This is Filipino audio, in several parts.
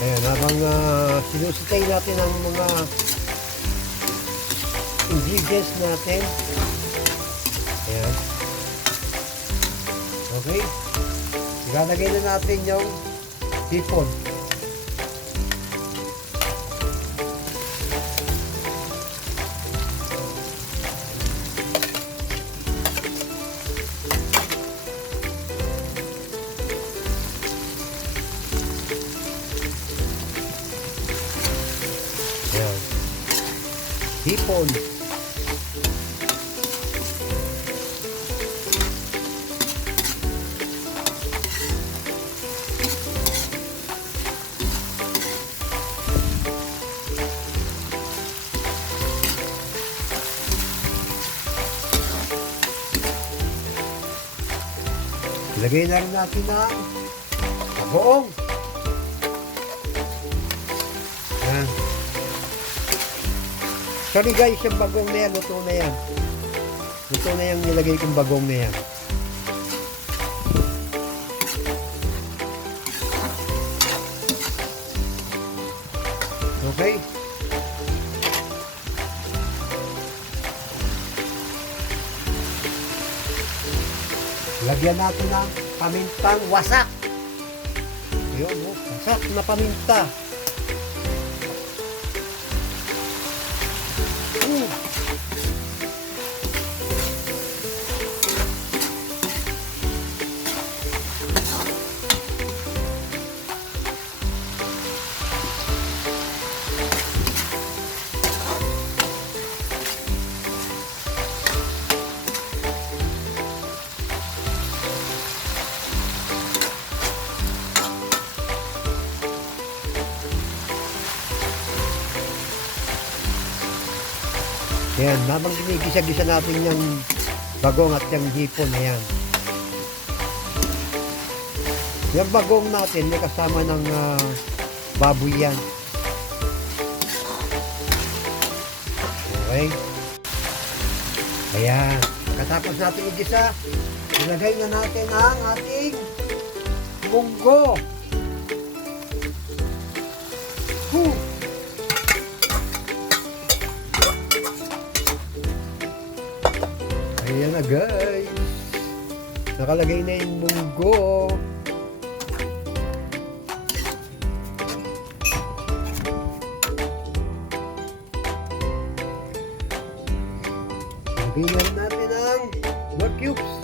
Ayan, habang uh, sinusitay natin ang mga ingredients natin. Ayan. Okay. Ilalagay na natin yung hipon. Hipon. Ilagay na rin natin ang bagoong. Sorry guys, yung bagong na yan, luto na yan. Luto na yung nilagay kong bagong na yan. Okay? Lagyan natin ng pamintang wasak. Ayun, oh, wasak na paminta. Ayan, habang ginigisa-gisa natin yung bagong at yung hipon, ayan. Yung bagong natin, may kasama ng ah, baboy yan. Okay. Ayan. Katapos natin igisa, ilagay na natin ang ating munggo. Whew. Ayan na guys. Nakalagay na yung munggo. Lagyan natin ang more cubes.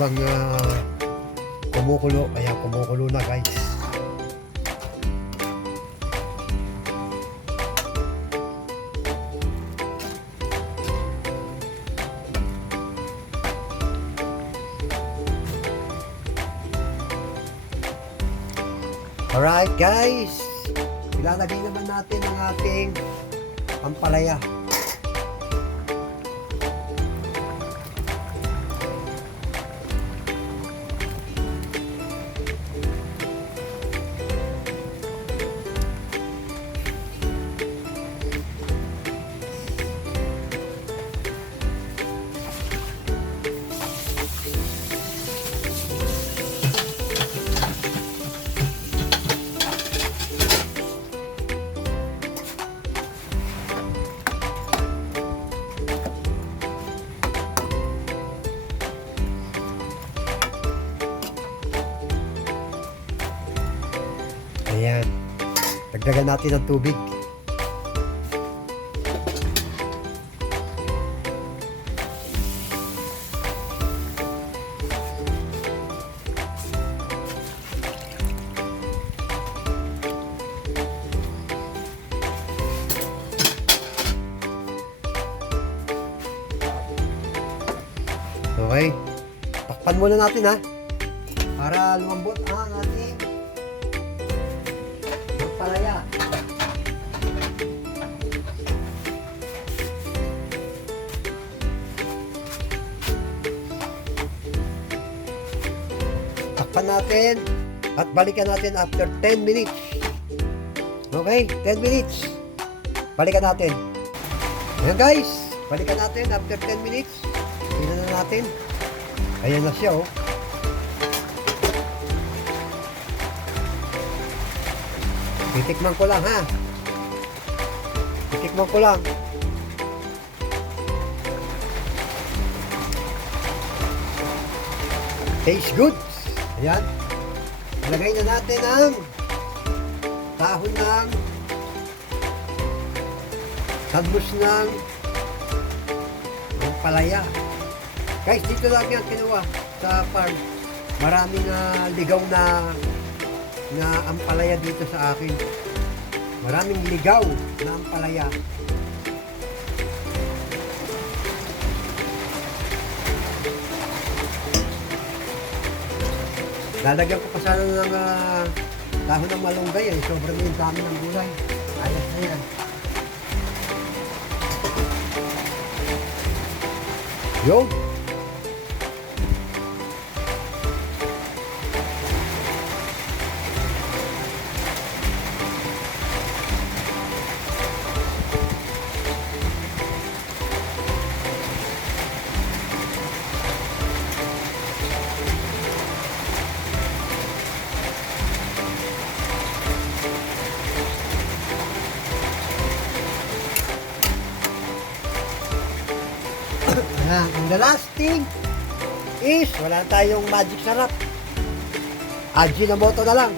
Habang ah, kumukulo, kaya kumukulo na guys. Alright guys, ilalagay naman natin ang ating ampalaya. Dagdagan natin ng tubig. Okay. Takpan muna natin ha. Para lumambot. Palaya. Takpan natin at balikan natin after 10 minutes. Okay? 10 minutes. Balikan natin. Ayan guys, balikan natin after 10 minutes. Tingnan na natin. Ayan na siya oh. Titikman ko lang ha. Titikman ko lang. Tastes good. Ayan. Lagay na natin ang dahon ng talbos ng palaya. Guys, dito lang yan kinuha sa farm. Maraming ah, ligaw na na ampalaya dito sa akin. Maraming ligaw na ampalaya. Lalagyan ko pa sana ng ah, dahon ng malunggay eh. Sobrang yung dami ng gulay. Ayos na yan. Yun. The last thing is wala tayong magic sarap. Ajinomoto na lang.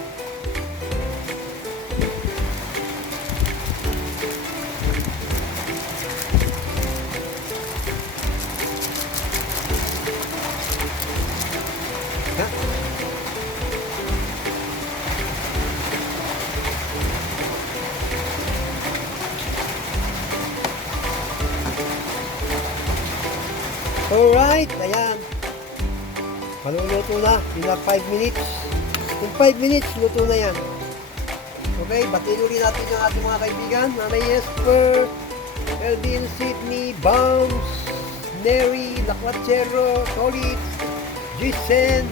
Alright, ayan. Maluluto na. In 5 minutes. In 5 minutes, luto na yan. Okay, batiin natin yung ating mga kaibigan. Nanay Esper, Elvin Sidney, Bounce, Neri, Lacuachero, Tolit, Gisen,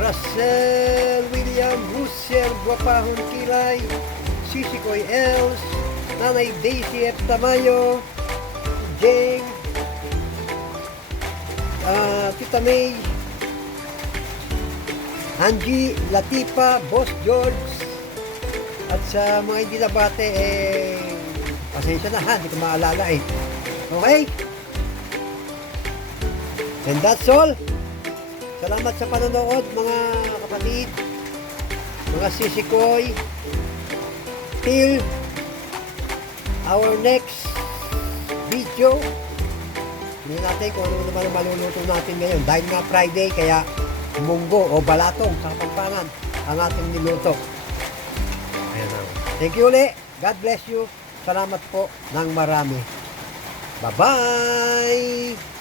Russell, William, Russell, Guapahon Kilay, Sisikoy Els, Nanay Daisy F. Tamayo, Jeng, ah, Tita May, Angie, Latifa, Boss George, at sa mga hindi nabate, eh, pasensya na ha, hindi ko maalala eh. Okay? And that's all. Salamat sa panonood mga kapatid, mga sisikoy. Till our next video. Hindi natin kung ano naman ang maluluto natin ngayon. Dahil nga Friday, kaya munggo o balatong sa kapampangan ang ating niluto. Ayan. Thank you ulit. God bless you. Salamat po ng marami. Bye-bye!